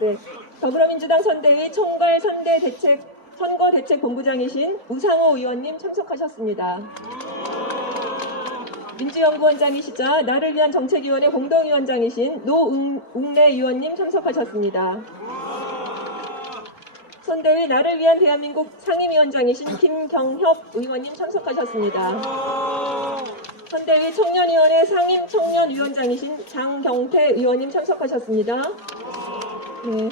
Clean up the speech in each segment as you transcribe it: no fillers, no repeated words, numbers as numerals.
네, 더불어민주당 선대위 총괄 선거대책본부장이신 우상호 의원님 참석하셨습니다. 민주연구원장이시자 나를 위한 정책위원회 공동위원장이신 노웅래 의원님 참석하셨습니다. 선대위 나를 위한 대한민국 상임위원장이신 김경협 의원님 참석하셨습니다. 선대위 청년위원회 상임청년위원장이신 장경태 의원님 참석하셨습니다. 네.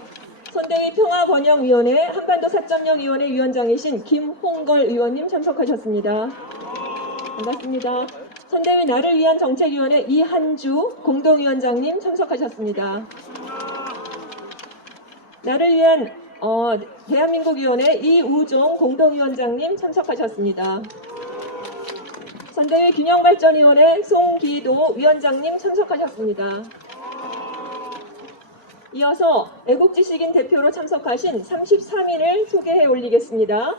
선대위 평화번영위원회 한반도 4.0 위원회 위원장이신 김홍걸 의원님 참석하셨습니다. 반갑습니다. 선대위 나를 위한 정책위원회 이한주 공동위원장님 참석하셨습니다. 나를 위한 대한민국위원회 이우종 공동위원장님 참석하셨습니다. 선대위 균형발전위원회 송기도 위원장님 참석하셨습니다. 이어서 애국지식인 대표로 참석하신 33인을 소개해 올리겠습니다.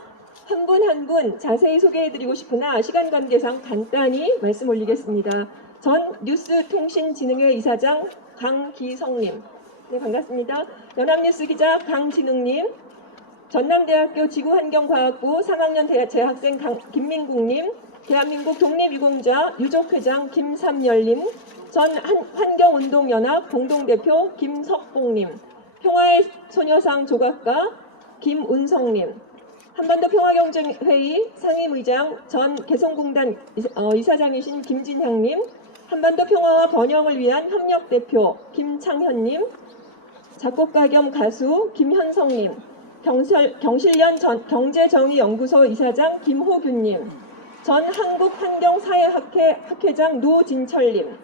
한 분 한 분 자세히 소개해드리고 싶으나 시간 관계상 간단히 말씀 올리겠습니다. 전 뉴스통신진흥회 이사장 강기성님, 네, 반갑습니다. 연합뉴스 기자 강진웅님, 전남대학교 지구환경과학부 3학년 재학생 김민국님, 대한민국 독립유공자 유족회장 김삼열님, 전 환경운동연합 공동대표 김석봉님, 평화의 소녀상 조각가 김운성님, 한반도 평화경제회의 상임의장 전 개성공단 이사장이신 김진향님, 한반도 평화와 번영을 위한 협력대표 김창현님, 작곡가 겸 가수 김현성님, 경실련 경제정의연구소 이사장 김호균님, 전 한국환경사회학회 학회장 노진철님,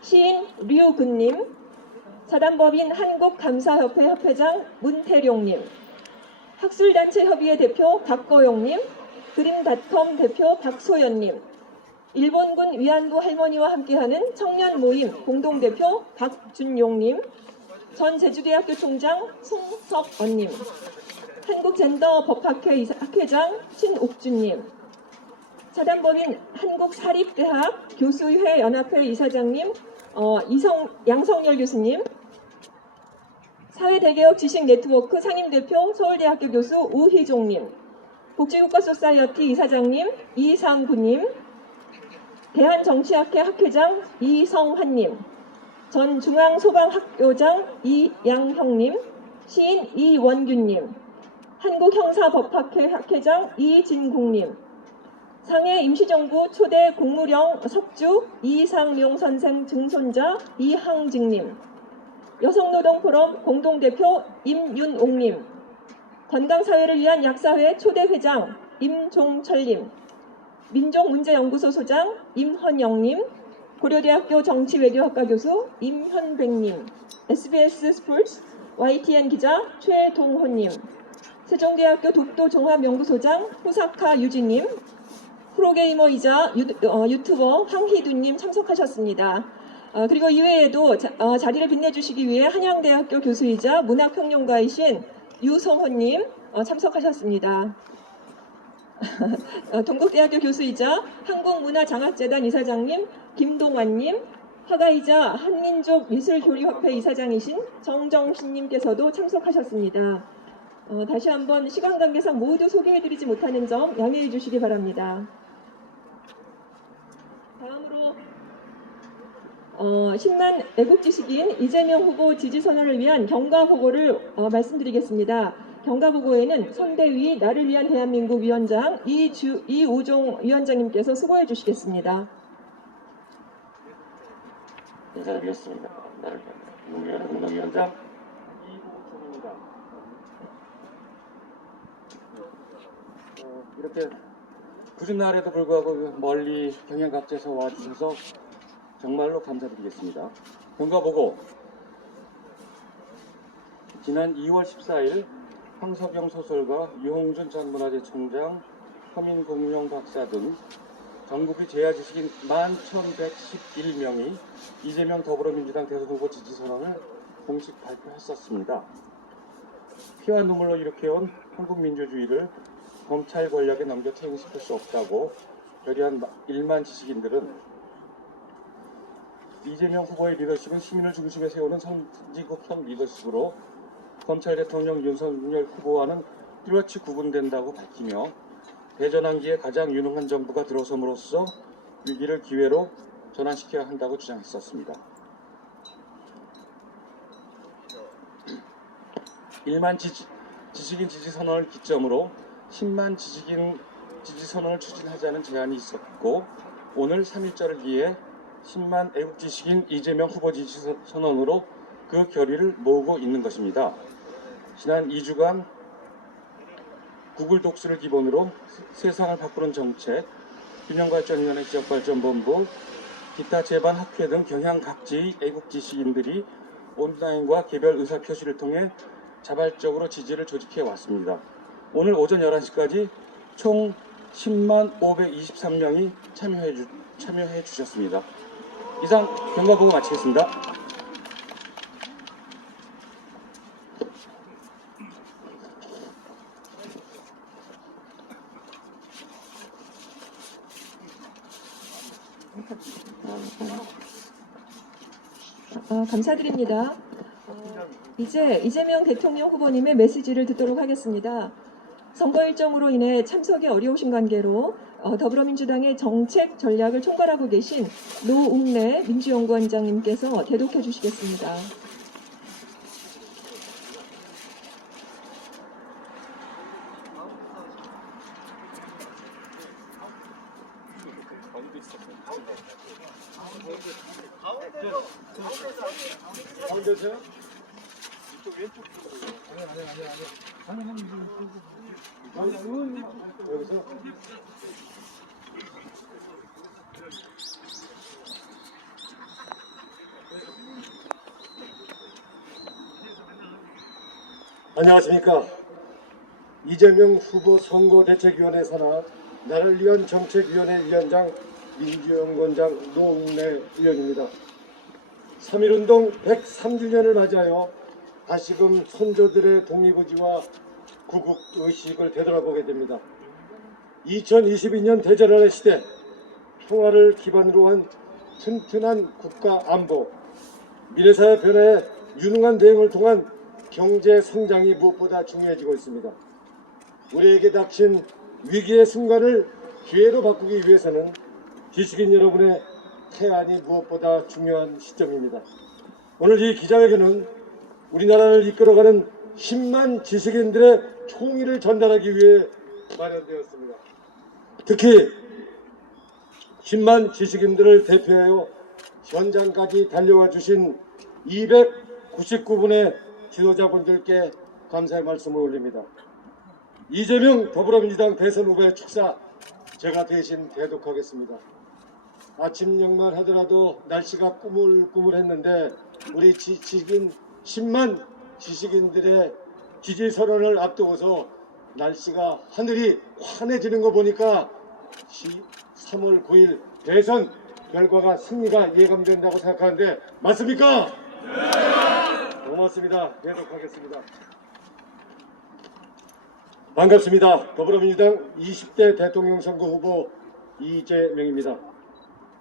시인 류근님, 사단법인 한국감사협회 협회장 문태룡님, 학술단체협의회 대표 박거용님, 그림닷컴 대표 박소연님, 일본군 위안부 할머니와 함께하는 청년모임 공동대표 박준용님, 전 제주대학교 총장 송석언님, 한국젠더법학회 학회장 신옥준님, 사단법인 한국사립대학 교수회 연합회 이사장님 양성열 교수님, 사회대개혁 지식네트워크 상임대표 서울대학교 교수 우희종님, 복지국가소사이어티 이사장님 이상구님, 대한정치학회 학회장 이성환님, 전 중앙소방학교장 이양형님, 시인 이원균님, 한국형사법학회 학회장 이진국님, 상해 임시정부 초대 국무령 석주 이상용 선생 증손자 이항직님, 여성노동포럼 공동대표 임윤옥님, 건강사회를 위한 약사회 초대회장 임종철님, 민족문제연구소 소장 임헌영님, 고려대학교 정치외교학과 교수 임현백님, SBS 스포츠 YTN 기자 최동호님, 세종대학교 독도종합연구소장 호사카 유진님, 프로게이머이자 유튜버 황희두님 참석하셨습니다. 그리고 이외에도 자리를 빛내주시기 위해 한양대학교 교수이자 문학평론가이신 유성호님 참석하셨습니다. 동국대학교 교수이자 한국문화장학재단 이사장님 김동완님, 화가이자 한민족미술교류협회 이사장이신 정정신님께서도 참석하셨습니다. 다시 한번 시간 관계상 모두 소개해드리지 못하는 점 양해해 주시기 바랍니다. 다음으로 10만 애국지식인 이재명 후보 지지선언을 위한 경과보고를 말씀드리겠습니다. 경과보고에는 선대위 나를 위한 대한민국 위원장 이우종 위원장님께서 수고해 주시겠습니다. 인사드리겠습니다. 나를 위한 대한민국 공동위원장 이우종입니다. 이렇게 굳은 날에도 불구하고 멀리 경양갑자에서 와주셔서 정말로 감사드리겠습니다. 경과보고 지난 2월 14일 황석영 소설가, 유홍준 전 문화재총장, 서민공룡 박사 등 전국의 재야지식인 11,111명이 이재명 더불어민주당 대선 후보 지지선언을 공식 발표했었습니다. 피와 눈물로 일으켜온 한국민주주의를 검찰 권력에 넘겨 퇴행시킬 수 없다고 결의한 1만 지식인들은 이재명 후보의 리더십은 시민을 중심에 세우는 선진국형 리더십으로 검찰 대통령 윤석열 후보와는 뚜렷이 구분된다고 밝히며 대전환기에 가장 유능한 정부가 들어섬으로써 위기를 기회로 전환시켜야 한다고 주장했었습니다. 1만 지식인 지지선언을 기점으로 10만 지식인 지지선언을 추진하자는 제안이 있었고, 오늘 3.1절을 기해 10만 애국지식인 이재명 후보 지지선언으로 그 결의를 모으고 있는 것입니다. 지난 2주간 구글 독스를 기본으로 세상을 바꾸는 정책, 균형발전위원회 지역발전본부, 기타 제반 학회 등 경향 각지의 애국지식인들이 온라인과 개별 의사표시를 통해 자발적으로 지지를 조직해 왔습니다. 오늘 오전 11시까지 총 10만 523명이 참여해 주셨습니다. 이상 경과보고 마치겠습니다. 감사드립니다. 이제 이재명 대통령 후보님의 메시지를 듣도록 하겠습니다. 선거 일정으로 인해 참석이 어려우신 관계로 더불어민주당의 정책 전략을 총괄하고 계신 노웅래 민주연구원장님께서 대독해 주시겠습니다. 가운데세요? 여기서 안녕하십니까. 이재명 후보 선거대책위원회 산하 나를 위한 정책위원회 위원장 민주연구원장 노웅래 의원입니다. 3.1운동 103주년을 맞이하여 다시금 선조들의 독립의지와 구국의식을 되돌아보게 됩니다. 2022년 대전환의 시대, 평화를 기반으로 한 튼튼한 국가 안보, 미래사회 변화에 유능한 대응을 통한 경제 성장이 무엇보다 중요해지고 있습니다. 우리에게 닥친 위기의 순간을 기회로 바꾸기 위해서는 지식인 여러분의 태안이 무엇보다 중요한 시점입니다. 오늘 이 기자회견은 우리나라를 이끌어가는 10만 지식인들의 총의를 전달하기 위해 마련되었습니다. 특히 10만 지식인들을 대표하여 현장까지 달려와 주신 299분의 지도자분들께 감사의 말씀을 올립니다. 이재명 더불어민주당 대선 후보의 축사 제가 대신 대독하겠습니다. 아침녘만 하더라도 날씨가 꾸물꾸물했는데 우리 지식인 10만 지식인들의 지지 선언을 앞두고서 날씨가 하늘이 환해지는 거 보니까 3월 9일 대선 결과가 승리가 예감된다고 생각하는데 맞습니까? 네! 고맙습니다. 대독하겠습니다. 반갑습니다. 더불어민주당 20대 대통령 선거 후보 이재명입니다.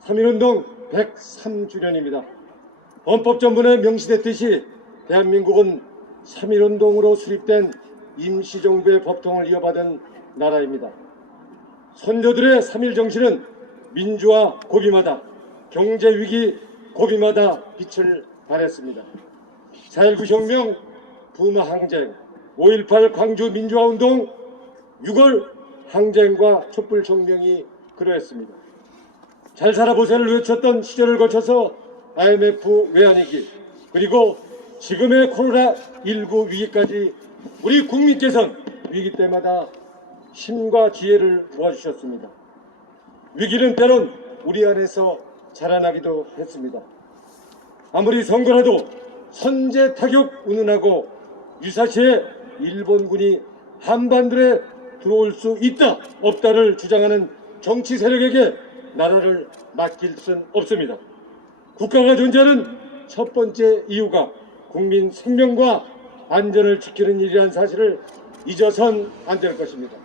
3.1운동 103주년입니다. 헌법전문에 명시됐듯이 대한민국은 3.1운동으로 수립된 임시정부의 법통을 이어받은 나라입니다. 선조들의 3.1 정신은 민주화 고비마다, 경제위기 고비마다 빛을 발했습니다. 4.19 혁명, 부마항쟁, 5.18 광주 민주화운동, 6월 항쟁과 촛불혁명이 그러했습니다. 잘 살아보세요를 외쳤던 시절을 거쳐서 IMF 외환위기, 그리고 지금의 코로나19 위기까지 우리 국민께서는 위기 때마다 힘과 지혜를 도와주셨습니다. 위기는 때론 우리 안에서 자라나기도 했습니다. 아무리 선거라도 선제 타격 운운하고 유사시에 일본군이 한반도에 들어올 수 있다 없다를 주장하는 정치 세력에게 나라를 맡길 순 없습니다. 국가가 존재하는 첫 번째 이유가 국민 생명과 안전을 지키는 일이라는 사실을 잊어선 안 될 것입니다.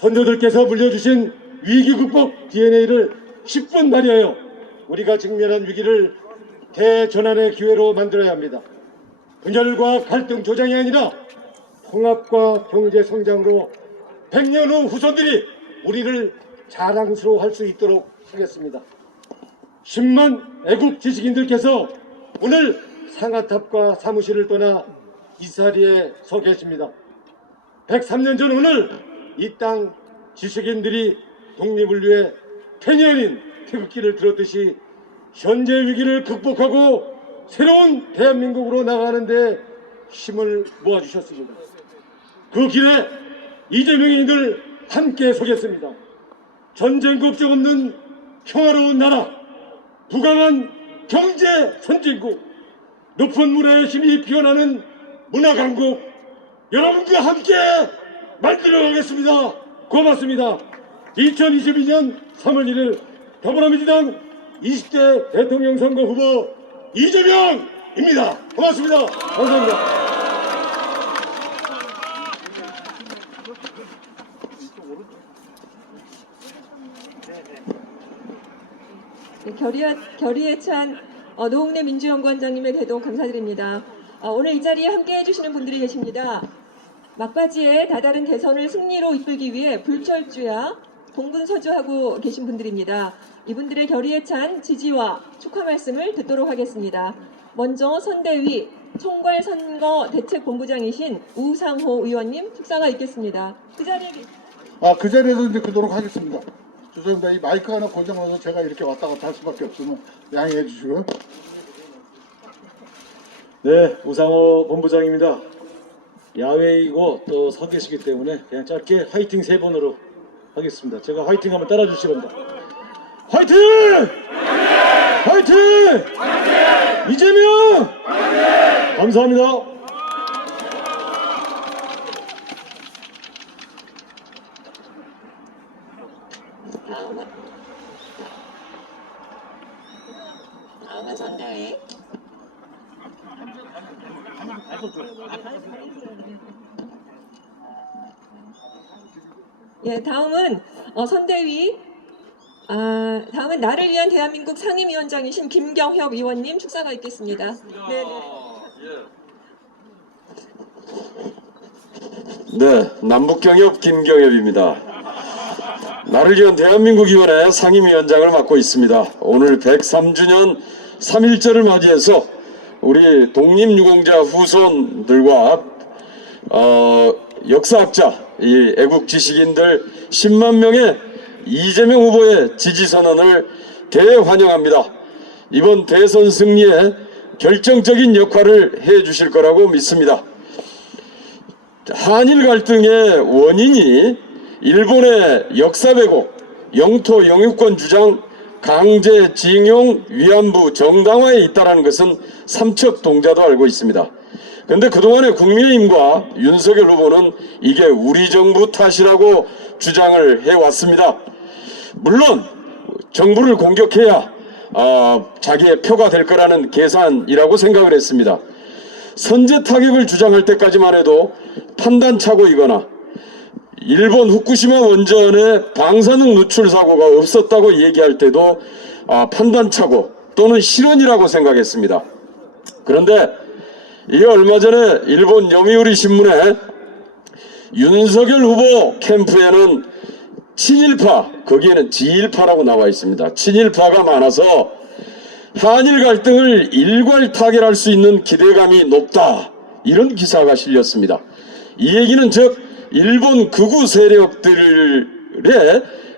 선조들께서 물려주신 위기 극복 DNA를 10분 발휘하여 우리가 직면한 위기를 대전환의 기회로 만들어야 합니다. 분열과 갈등 조장이 아니라 통합과 경제 성장으로 100년 후 후손들이 우리를 자랑스러워할 수 있도록 하겠습니다. 10만 애국 지식인들께서 오늘 상하탑과 사무실을 떠나 이 자리에 서 계십니다. 103년 전 오늘 이 땅 지식인들이 독립을 위해 태년인 태극기를 들었듯이 현재 위기를 극복하고 새로운 대한민국으로 나가는데 힘을 모아주셨습니다. 그 길에 이재명인들 함께 서겠습니다. 전쟁 걱정 없는 평화로운 나라, 부강한 경제 선진국, 높은 문화의 힘이 피어나는 문화강국, 여러분과 함께 만들어가겠습니다. 고맙습니다. 2022년 3월 1일 더불어민주당 20대 대통령 선거 후보 이재명입니다. 고맙습니다. 감사합니다. 네, 결의에 찬 노웅래 민주연구원장님의 대동 감사드립니다. 오늘 이 자리에 함께 해주시는 분들이 계십니다. 막바지에 다다른 대선을 승리로 이끌기 위해 불철주야 동분서주하고 계신 분들입니다. 이분들의 결의에 찬 지지와 축하 말씀을 듣도록 하겠습니다. 먼저 선대위 총괄선거대책본부장이신 우상호 의원님 축사가 있겠습니다. 그 자리에서 이제 그도록 하겠습니다. 죄송합니다. 이 마이크 하나 고장나서 제가 이렇게 왔다 갔다 할 수밖에 없으면 양해해 주시고요. 네, 우상호 본부장입니다. 야외이고 또 서 계시기 때문에 그냥 짧게 화이팅 3번으로 하겠습니다. 제가 화이팅 한번 따라주시기 바랍니다. 화이팅! 화이팅! 이재명! 감사합니다. 다음은 선대위. 예, 다음은 선대위. 다음은 나를 위한 대한민국 상임위원장이신 김경협 의원님 축사가 있겠습니다. 네. 네, 남북경협 김경협입니다. 나를 위한 대한민국위원회 상임위원장을 맡고 있습니다. 오늘 103주년 3.1절을 맞이해서 우리 독립유공자 후손들과 역사학자, 이 애국 지식인들 10만 명의 이재명 후보의 지지선언을 대환영합니다. 이번 대선 승리에 결정적인 역할을 해주실 거라고 믿습니다. 한일 갈등의 원인이 일본의 역사 왜곡, 영토 영유권 주장, 강제징용, 위안부 정당화에 있다는 것은 삼척동자도 알고 있습니다. 그런데 그동안의 국민의힘과 윤석열 후보는 이게 우리 정부 탓이라고 주장을 해왔습니다. 물론 정부를 공격해야 자기의 표가 될 거라는 계산이라고 생각을 했습니다. 선제 타격을 주장할 때까지만 해도 판단착오이거나 일본 후쿠시마 원전의 방사능 누출 사고가 없었다고 얘기할 때도 판단착오 또는 실언이라고 생각했습니다. 그런데 이 얼마 전에 일본 요미우리 신문에 윤석열 후보 캠프에는 친일파, 거기에는 지일파라고 나와 있습니다. 친일파가 많아서 한일 갈등을 일괄 타결할 수 있는 기대감이 높다, 이런 기사가 실렸습니다. 이 얘기는 즉 일본 극우 세력들의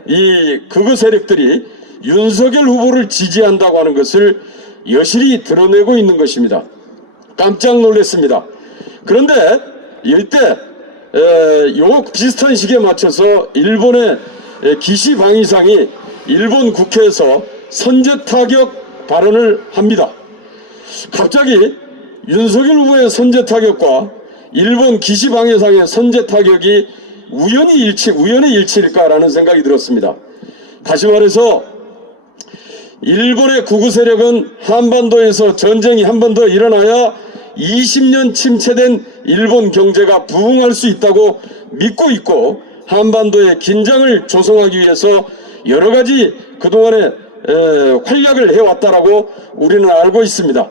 이 극우 세력들이 윤석열 후보를 지지한다고 하는 것을 여실히 드러내고 있는 것입니다. 깜짝 놀랐습니다. 그런데 이때 요 비슷한 시기에 맞춰서 일본의 기시 방위상이 일본 국회에서 선제 타격 발언을 합니다. 갑자기 윤석열 후보의 선제 타격과 일본 기시 방위상의 선제 타격이 우연의 일치일까라는 생각이 들었습니다. 다시 말해서 일본의 극우 세력은 한반도에서 전쟁이 한 번 더 일어나야 20년 침체된 일본 경제가 부흥할 수 있다고 믿고 있고, 한반도의 긴장을 조성하기 위해서 여러 가지 그동안에 활약을 해왔다라고 우리는 알고 있습니다.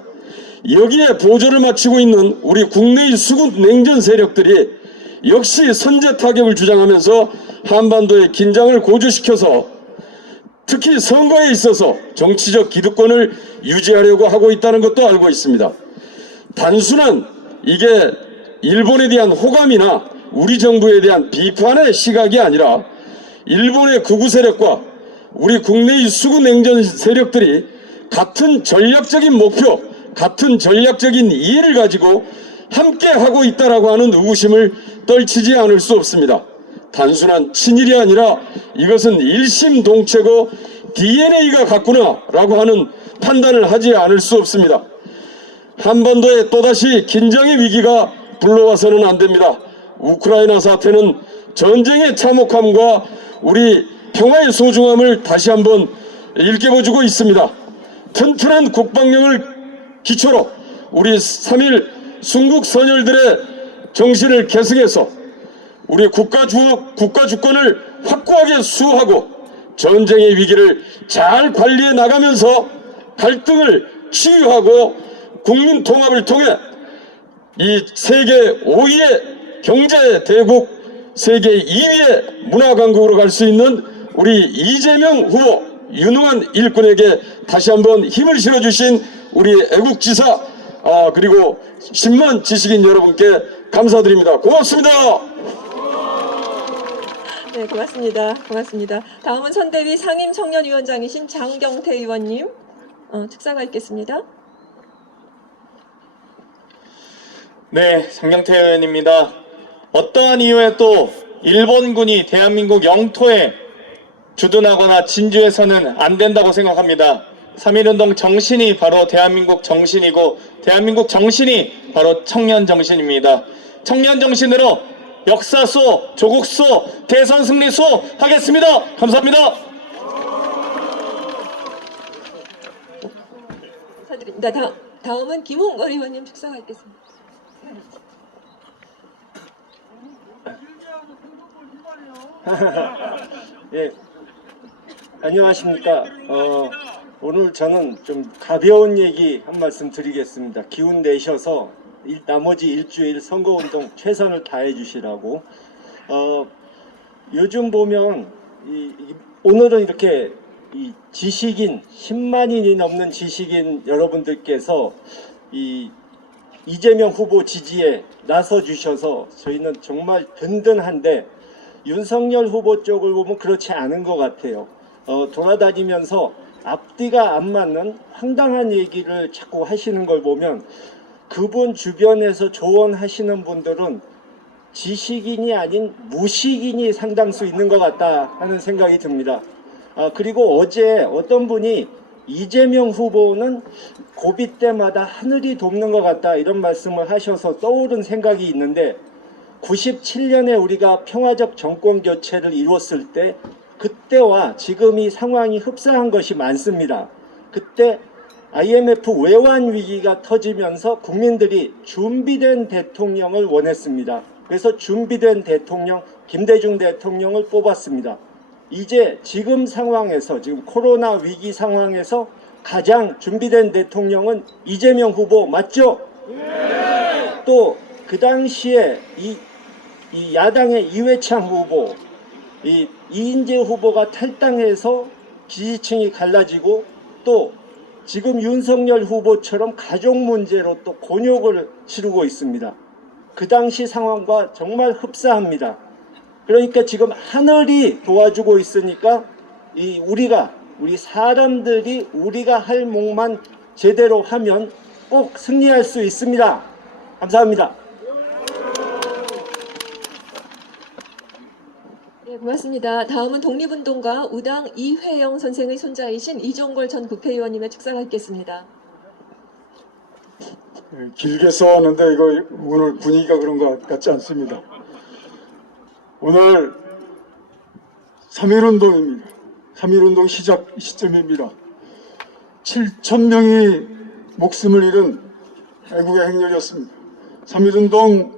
여기에 보조를 마치고 있는 우리 국내의 수군 냉전 세력들이 역시 선제 타격을 주장하면서 한반도의 긴장을 고조시켜서 특히 선거에 있어서 정치적 기득권을 유지하려고 하고 있다는 것도 알고 있습니다. 단순한 이게 일본에 대한 호감이나 우리 정부에 대한 비판의 시각이 아니라 일본의 극우 세력과 우리 국내의 수군 냉전 세력들이 같은 전략적인 목표, 같은 전략적인 이해를 가지고 함께 하고 있다라고 하는 의구심을 떨치지 않을 수 없습니다. 단순한 친일이 아니라 이것은 일심동체고 DNA가 같구나라고 하는 판단을 하지 않을 수 없습니다. 한반도에 또다시 긴장의 위기가 불러와서는 안 됩니다. 우크라이나 사태는 전쟁의 참혹함과 우리 평화의 소중함을 다시 한번 일깨워주고 있습니다. 튼튼한 국방력을 기초로 우리 3.1 순국 선열들의 정신을 계승해서 우리 국가 주권을 확고하게 수호하고 전쟁의 위기를 잘 관리해 나가면서 갈등을 치유하고 국민 통합을 통해 이 세계 5위의 경제 대국, 세계 2위의 문화 강국으로 갈 수 있는 우리 이재명 후보 유능한 일꾼에게 다시 한번 힘을 실어주신 우리 애국지사 그리고 10만 지식인 여러분께 감사드립니다. 고맙습니다. 네, 고맙습니다. 고맙습니다. 다음은 선대위 상임청년위원장이신 장경태 의원님 축사가 있겠습니다. 네, 장경태 의원입니다. 어떠한 이유에 또 일본군이 대한민국 영토에 주둔하거나 진주해서는 안 된다고 생각합니다. 3.1운동 정신이 바로 대한민국 정신이고 대한민국 정신이 바로 청년 정신입니다. 청년 정신으로 역사소, 조국소, 대선 승리소 하겠습니다. 감사합니다. 감사드립니다. 다음은 김홍걸 의원님 축사가 있겠습니다. 예, 안녕하십니까. 오늘 저는 좀 가벼운 얘기 한 말씀 드리겠습니다. 기운 내셔서 나머지 일주일 선거운동 최선을 다해 주시라고. 요즘 보면 오늘은 이렇게 이 지식인 10만인이 넘는 지식인 여러분들께서 이재명 후보 지지에 나서 주셔서 저희는 정말 든든한데 윤석열 후보 쪽을 보면 그렇지 않은 것 같아요. 돌아다니면서 앞뒤가 안 맞는 황당한 얘기를 자꾸 하시는 걸 보면 그분 주변에서 조언하시는 분들은 지식인이 아닌 무식인이 상당수 있는 것 같다 하는 생각이 듭니다. 그리고 어제 어떤 분이 이재명 후보는 고비 때마다 하늘이 돕는 것 같다 이런 말씀을 하셔서 떠오른 생각이 있는데 97년에 우리가 평화적 정권 교체를 이뤘을 때 그때와 지금 이 상황이 흡사한 것이 많습니다. 그때 IMF 외환 위기가 터지면서 국민들이 준비된 대통령을 원했습니다. 그래서 준비된 대통령 김대중 대통령을 뽑았습니다. 이제 지금 상황에서 지금 코로나 위기 상황에서 가장 준비된 대통령은 이재명 후보 맞죠? 네. 또 그 당시에 이 야당의 이회창 후보, 이인재 후보가 탈당해서 지지층이 갈라지고 또 지금 윤석열 후보처럼 가족 문제로 또 곤욕을 치르고 있습니다. 그 당시 상황과 정말 흡사합니다. 그러니까 지금 하늘이 도와주고 있으니까 우리 사람들이 우리가 할 몫만 제대로 하면 꼭 승리할 수 있습니다. 감사합니다. 네, 고맙습니다. 다음은 독립운동가 우당 이회영 선생의 손자이신 이종걸 전 국회의원님의 축사가 있겠습니다. 길게 써왔는데 이거 오늘 분위기가 그런 것 같지 않습니다. 오늘 3.1운동입니다. 3.1운동 시작 시점입니다. 7,000명이 목숨을 잃은 애국의 행렬이었습니다. 3.1운동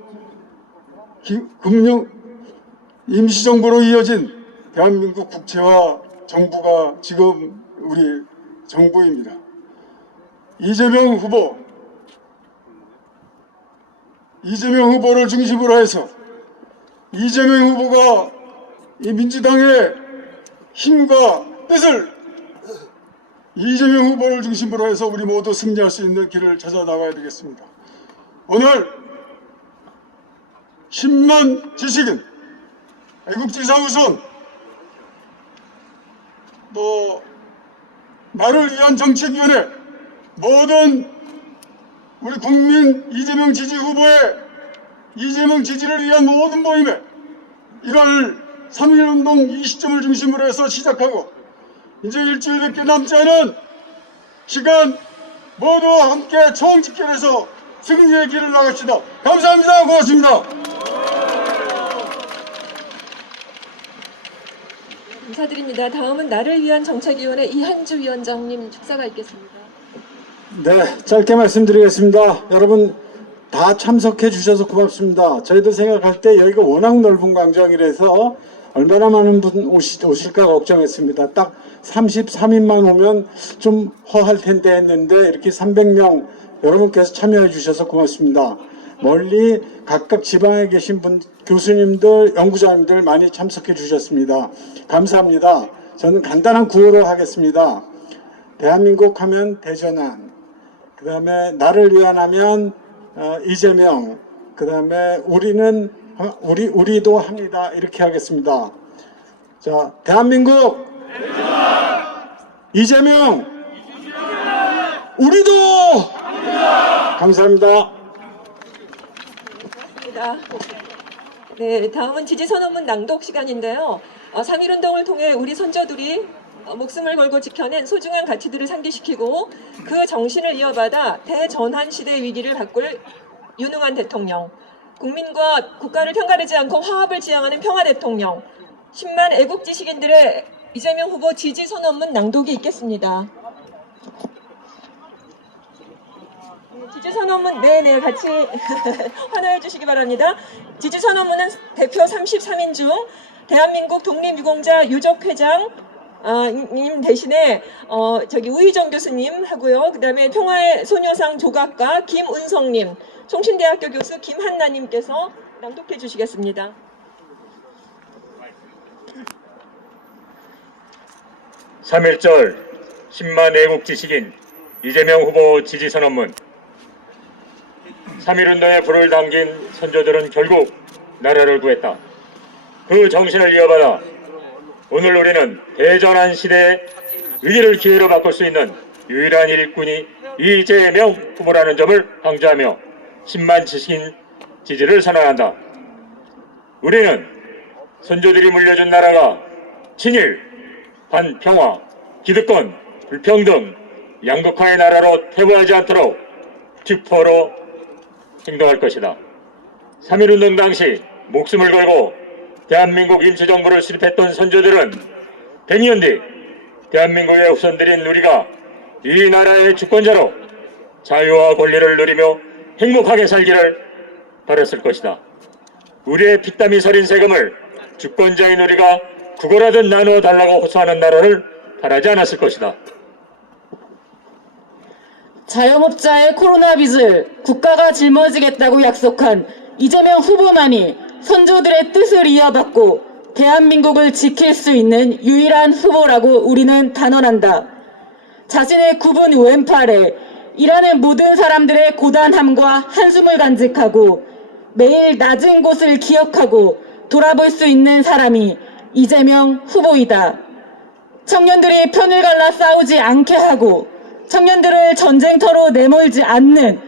임시정부로 이어진 대한민국 국채와 정부가 지금 우리 정부입니다. 이재명 후보를 중심으로 해서 이재명 후보가 이 민주당의 힘과 뜻을 이재명 후보를 중심으로 해서 우리 모두 승리할 수 있는 길을 찾아 나가야 되겠습니다. 오늘 10만 지식인, 애국지사 우선, 또 나를 위한 정책위원회, 모든 우리 국민 이재명 지지 후보의 이재명 지지를 위한 모든 모임에 1월 3.1운동 이 시점을 중심으로 해서 시작하고 이제 일주일밖에 남지 않은 시간 모두 함께 총집결해서 승리의 길을 나갑시다. 감사합니다. 고맙습니다. 감사드립니다. 다음은 나를 위한 정책위원회 이한주 위원장님 축사가 있겠습니다. 네, 짧게 말씀드리겠습니다. 여러분 다 참석해 주셔서 고맙습니다. 저희도 생각할 때 여기가 워낙 넓은 광장이라서 얼마나 많은 분 오실까 걱정했습니다. 딱 33인만 오면 좀 허할 텐데 했는데 이렇게 300명 여러분께서 참여해 주셔서 고맙습니다. 멀리 각각 지방에 계신 분, 교수님들, 연구자님들 많이 참석해 주셨습니다. 감사합니다. 저는 간단한 구호로 하겠습니다. 대한민국 하면 대전환, 그 다음에 나를 위한 하면 이재명, 그 다음에 우리도 합니다. 이렇게 하겠습니다. 자, 대한민국, 이재명, 우리도! 감사합니다. 네, 다음은 지지선언문 낭독 시간인데요. 3.1운동을 통해 우리 선조들이 목숨을 걸고 지켜낸 소중한 가치들을 상기시키고 그 정신을 이어받아 대전환 시대의 위기를 바꿀 유능한 대통령, 국민과 국가를 편가르지 않고 화합을 지향하는 평화 대통령, 10만 애국 지식인들의 이재명 후보 지지선언문 낭독이 있겠습니다. 지지선언문 네네 같이 환호해 주시기 바랍니다. 지지선언문은 대표 33인 중 대한민국 독립유공자 유족회장 님 대신에 우희정 교수님 하고요. 그 다음에 평화의 소녀상 조각가 김은성님, 총신대학교 교수 김한나님께서 낭독해 주시겠습니다. (3.1절) 10만 애국 지식인 이재명 후보 지지선언문. 3.1운동에 불을 담긴 선조들은 결국 나라를 구했다. 그 정신을 이어받아 오늘 우리는 대전환 시대의 위기를 기회로 바꿀 수 있는 유일한 일꾼이 이재명 후보라는 점을 강조하며 10만 지식인 지지를 선언한다. 우리는 선조들이 물려준 나라가 친일, 반평화, 기득권, 불평등, 양극화의 나라로 퇴보하지 않도록 튜퍼로 행동할 것이다. 3.1운동 당시 목숨을 걸고 대한민국 임시정부를 수립했던 선조들은 100년 뒤 대한민국의 후손들인 우리가 이 나라의 주권자로 자유와 권리를 누리며 행복하게 살기를 바랐을 것이다. 우리의 피땀이 서린 세금을 주권자인 우리가 국어라든 나누어 달라고 호소하는 나라를 바라지 않았을 것이다. 자영업자의 코로나 빚을 국가가 짊어지겠다고 약속한 이재명 후보만이 선조들의 뜻을 이어받고 대한민국을 지킬 수 있는 유일한 후보라고 우리는 단언한다. 자신의 굽은 왼팔에 일하는 모든 사람들의 고단함과 한숨을 간직하고 매일 낮은 곳을 기억하고 돌아볼 수 있는 사람이 이재명 후보이다. 청년들이 편을 갈라 싸우지 않게 하고 청년들을 전쟁터로 내몰지 않는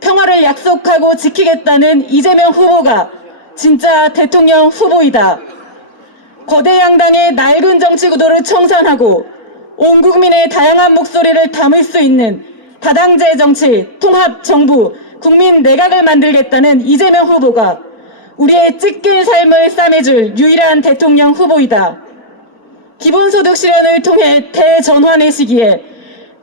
평화를 약속하고 지키겠다는 이재명 후보가 진짜 대통령 후보이다. 거대 양당의 낡은 정치 구도를 청산하고 온 국민의 다양한 목소리를 담을 수 있는 다당제 정치, 통합 정부, 국민 내각을 만들겠다는 이재명 후보가 우리의 찢긴 삶을 싸매줄 유일한 대통령 후보이다. 기본소득 실현을 통해 대전환의 시기에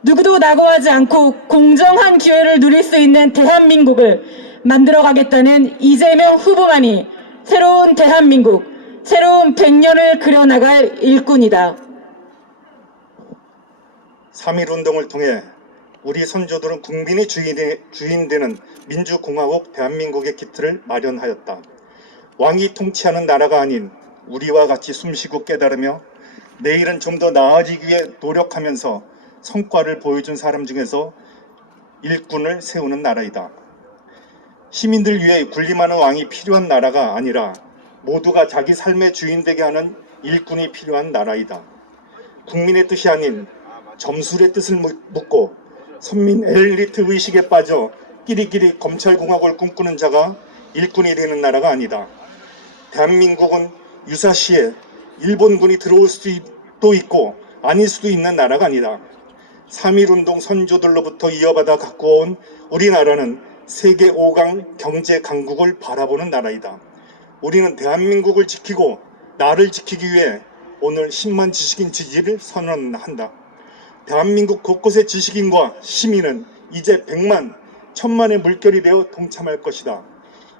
누구도 낙오하지 않고 공정한 기회를 누릴 수 있는 대한민국을 만들어가겠다는 이재명 후보만이 새로운 대한민국, 새로운 100년을 그려나갈 일꾼이다. 3.1운동을 통해 우리 선조들은 국민이 주인 되는 민주공화국 대한민국의 기틀을 마련하였다. 왕이 통치하는 나라가 아닌 우리와 같이 숨쉬고 깨달으며 내일은 좀 더 나아지기 위해 노력하면서 성과를 보여준 사람 중에서 일꾼을 세우는 나라이다. 시민들 위해 군림하는 왕이 필요한 나라가 아니라 모두가 자기 삶의 주인 되게 하는 일꾼이 필요한 나라이다. 국민의 뜻이 아닌 점술의 뜻을 묻고 선민 엘리트 의식에 빠져 끼리끼리 검찰공화국을 꿈꾸는 자가 일꾼이 되는 나라가 아니다. 대한민국은 유사시에 일본군이 들어올 수도 있고 아닐 수도 있는 나라가 아니다. 3.1운동 선조들로부터 이어받아 갖고 온 우리나라는 세계 5강 경제 강국을 바라보는 나라이다. 우리는 대한민국을 지키고 나를 지키기 위해 오늘 10만 지식인 지지를 선언한다. 대한민국 곳곳의 지식인과 시민은 이제 100만, 1000만의 물결이 되어 동참할 것이다.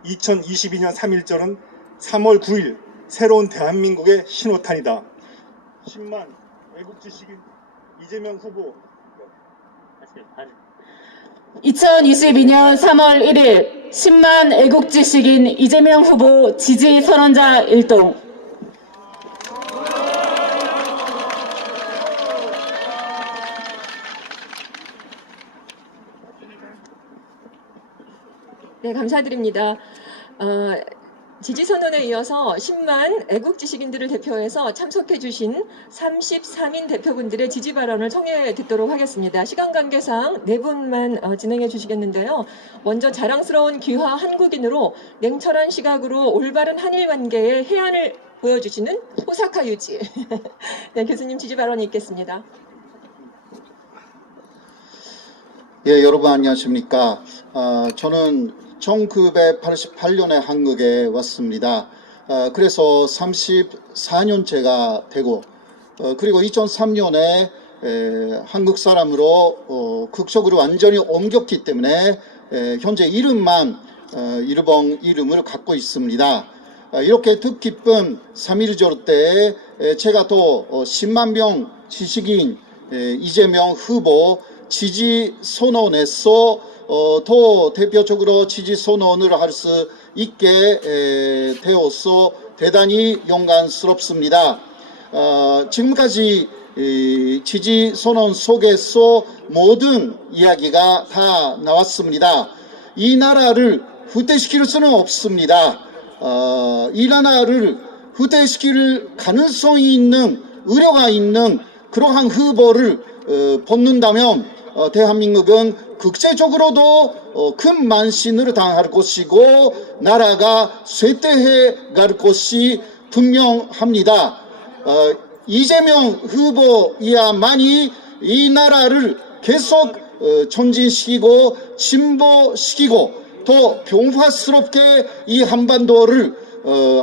2022년 3.1절은 3월 9일 새로운 대한민국의 신호탄이다. 10만 외국 지식인 이재명 후보 2022년 3월 1일 10만 애국지식인 이재명 후보 지지 선언자 일동. 네, 감사드립니다. 지지선언에 이어서 10만 애국지식인들을 대표해서 참석해주신 33인 대표분들의 지지 발언을 청해 듣도록 하겠습니다. 시간 관계상 4분만 진행해 주시겠는데요. 먼저 자랑스러운 귀화 한국인으로 냉철한 시각으로 올바른 한일 관계의 해안을 보여주시는 호사카 유지. 네, 교수님 지지 발언이 있겠습니다. 예, 여러분 안녕하십니까. 저는 1988년에 한국에 왔습니다. 그래서 34년째가 되고, 그리고 2003년에 한국 사람으로 국적으로 완전히 옮겼기 때문에 현재 이름만 일본 이름을 갖고 있습니다. 이렇게 뜻깊은 3.1절 때 제가 또 10만 명 지식인 이재명 후보 지지 선언에서 더 대표적으로 지지 선언을 할 수 있게 되어서 대단히 영광스럽습니다. 지금까지 지지 선언 속에서 모든 이야기가 다 나왔습니다. 이 나라를 후퇴시킬 수는 없습니다. 이 나라를 후퇴시킬 가능성이 있는 우려가 있는 그러한 후보를 뽑는다면 대한민국은 국제적으로도 큰 만신을 당할 것이고 나라가 쇠퇴해 갈 것이 분명합니다. 이재명 후보야만이 이 나라를 계속 전진시키고 진보시키고 더 변화스럽게 이 한반도를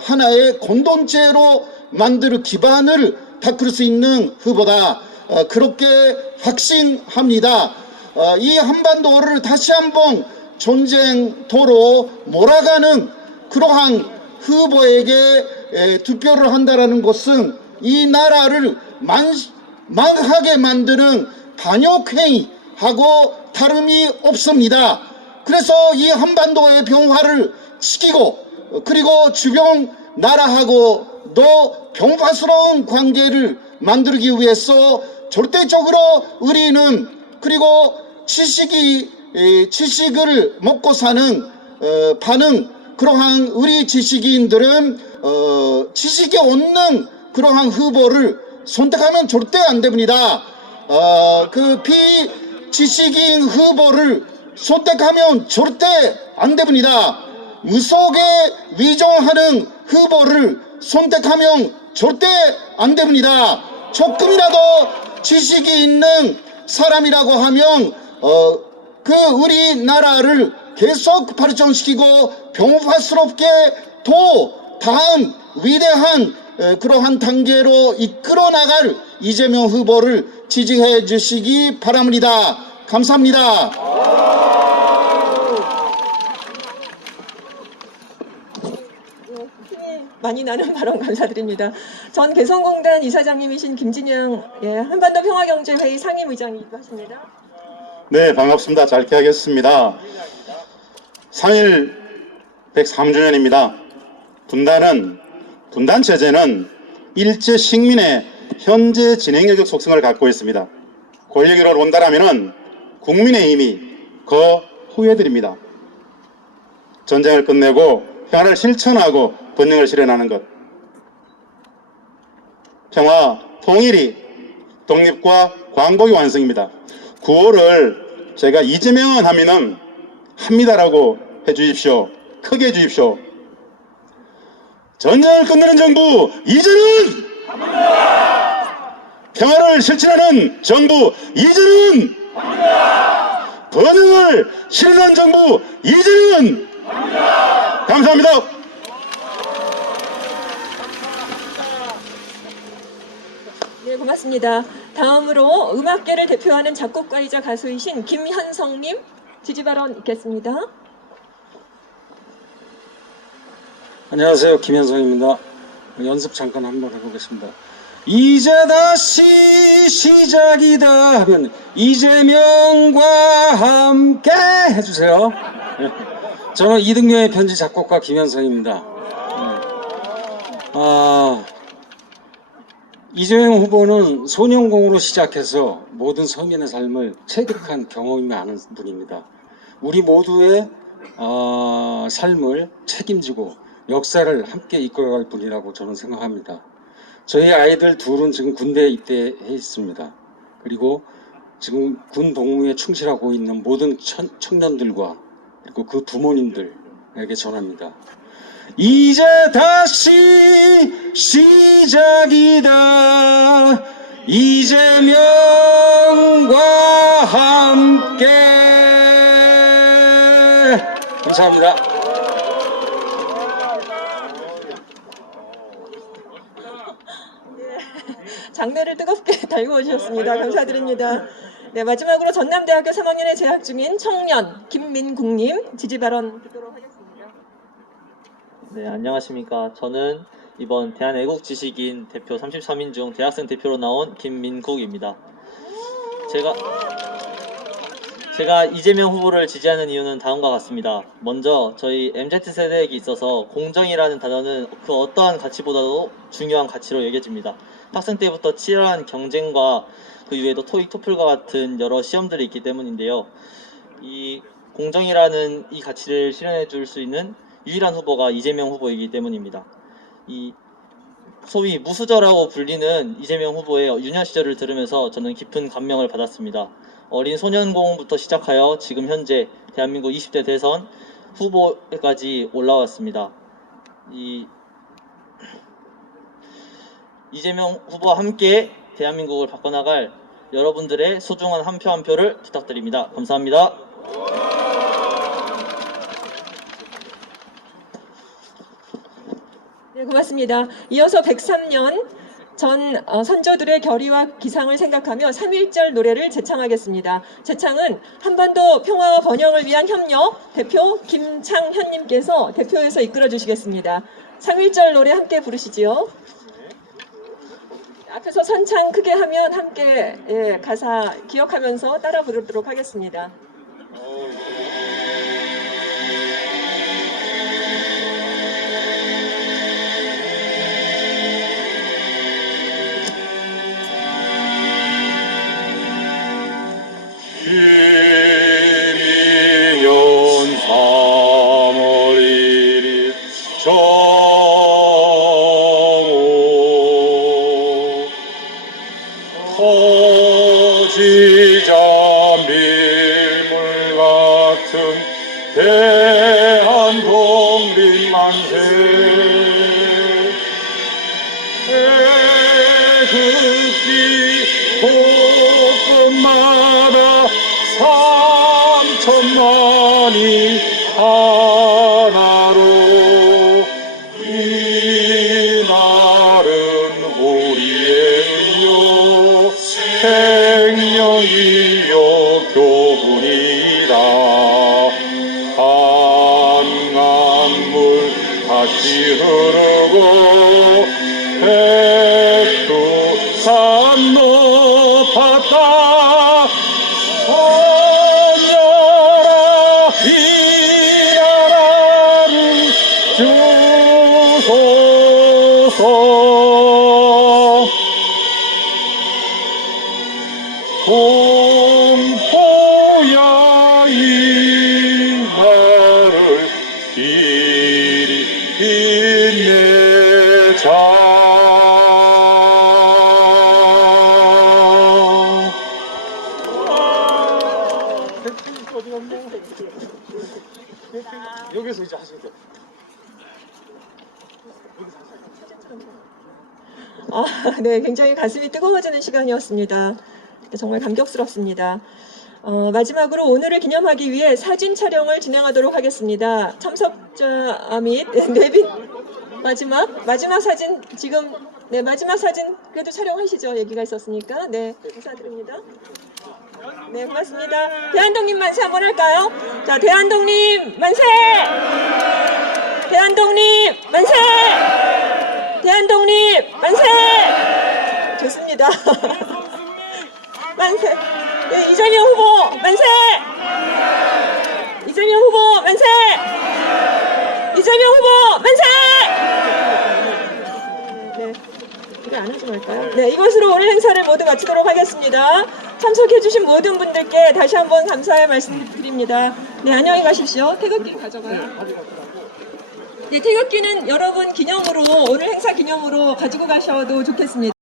하나의 공동체로 만들 기반을 닦을 수 있는 후보다. 그렇게 확신합니다. 이 한반도를 다시 한번 전쟁터로 몰아가는 그러한 후보에게 투표를 한다는 것은 이 나라를 망하게 만드는 반역행위하고 다름이 없습니다. 그래서 이 한반도의 평화를 지키고 그리고 주변 나라하고도 평화스러운 관계를 만들기 위해서 절대적으로 우리는 그리고 지식을 먹고 사는 반응 그러한 우리 지식인들은 지식이 없는 그러한 후보를 선택하면 절대 안 됩니다. 그 비지식인 후보를 선택하면 절대 안 됩니다. 무속에 위정하는 후보를 선택하면 절대 안 됩니다. 조금이라도 지식이 있는 사람이라고 하면 그 우리나라를 계속 발전시키고 변화스럽게 더 다음 위대한 그러한 단계로 이끌어 나갈 이재명 후보를 지지해 주시기 바랍니다. 감사합니다. 네, 많이 나는 발언 감사드립니다. 전 개성공단 이사장님이신 김진영 한반도 평화경제회의 상임의장이기도 하십니다. 네, 반갑습니다. 짧게 하겠습니다. 3.1 103주년입니다. 분단 체제는 일제 식민의 현재 진행력적 속성을 갖고 있습니다. 권력으로 본다라면은 국민의힘이 그 후예들입니다. 전쟁을 끝내고 평화를 실천하고 번영을 실현하는 것. 평화, 통일이 독립과 광복의 완성입니다. 구호를 제가 이재명은 하면은 합니다라고 해주십시오. 크게 해주십시오. 전쟁을 끝내는 정부 이제는 합니다. 평화를 실천하는 정부 이제는 합니다. 번영을 실현하는 정부 이제는 합니다. 감사합니다. 네, 고맙습니다. 다음으로 음악계를 대표하는 작곡가이자 가수이신 김현성님 지지 발언 있겠습니다. 안녕하세요. 김현성입니다. 연습 잠깐 한번 해보겠습니다. 이제 다시 시작이다 하면 이재명과 함께 해주세요. 저는 이등병의 편지 작곡가 김현성입니다. 이재명 후보는 소년공으로 시작해서 모든 서민의 삶을 체득한 경험이 많은 분입니다. 우리 모두의 삶을 책임지고 역사를 함께 이끌어갈 분이라고 저는 생각합니다. 저희 아이들 둘은 지금 군대에 입대해 있습니다. 그리고 지금 군 복무에 충실하고 있는 모든 청년들과 그리고 그 부모님들에게 전합니다. 이제 다시 시작이다. 이재명과 함께. 감사합니다. 장례를 뜨겁게 달고 오셨습니다. 감사드립니다. 네, 마지막으로 전남대학교 3학년에 재학 중인 청년 김민국님 지지 발언 듣도록 하겠습니다. 네, 안녕하십니까. 저는 이번 대한애국지식인 대표 33인 중 대학생 대표로 나온 김민국입니다. 제가 이재명 후보를 지지하는 이유는 다음과 같습니다. 먼저 저희 MZ세대에게 있어서 공정이라는 단어는 그 어떠한 가치보다도 중요한 가치로 여겨집니다. 학생 때부터 치열한 경쟁과 그 이외에도 토익, 토플과 같은 여러 시험들이 있기 때문인데요. 이 공정이라는 이 가치를 실현해 줄 수 있는 유일한 후보가 이재명 후보이기 때문입니다. 이 소위 무수저라고 불리는 이재명 후보의 유년 시절을 들으면서 저는 깊은 감명을 받았습니다. 어린 소년공부터 시작하여 지금 현재 대한민국 20대 대선 후보까지 올라왔습니다. 이재명 후보와 함께 대한민국을 바꿔나갈 여러분들의 소중한 한 표 한 표를 부탁드립니다. 감사합니다. 네, 고맙습니다. 이어서 103년 전 선조들의 결의와 기상을 생각하며 3.1절 노래를 제창하겠습니다. 제창은 한반도 평화와 번영을 위한 협력 대표 김창현님께서 대표에서 이끌어 주시겠습니다. 3.1절 노래 함께 부르시지요. 앞에서 선창 크게 하면 함께 가사 기억하면서 따라 부르도록 하겠습니다. 김이년 3월 1일 정오 터지자 밀물 같은 대한독립 만세 태극기 곳곳마다 3천만이 하나로 이날은 우리의 의요 생명이요 교훈이다. 강한 물 다시 흐르고 공포야 이 나를 길이 빛내자. 여기서 이제 하시면 돼요. 네, 굉장히 가슴이 뜨거워지는 시간이었습니다. 정말 감격스럽습니다. 마지막으로 오늘을 기념하기 위해 사진 촬영을 진행하도록 하겠습니다. 참석자 및 내빈 마지막 사진 지금 마지막 사진 그래도 촬영하시죠. 얘기가 있었으니까. 네, 감사드립니다. 네, 고맙습니다. 대한독립 만세 한번 할까요? 자, 대한독립 만세! 대한독립 만세! 대한독립 만세! 좋습니다. 만세! 네, 이재명 후보 만세! 이재명 후보 만세! 이재명 후보 만세! 네, 이거 안 하지 말까요? 네, 이것으로 오늘 행사를 모두 마치도록 하겠습니다. 참석해주신 모든 분들께 다시 한번 감사의 말씀드립니다. 네, 안녕히 가십시오. 태극기 가져가요. 네, 태극기는 여러분 기념으로 오늘 행사 기념으로 가지고 가셔도 좋겠습니다.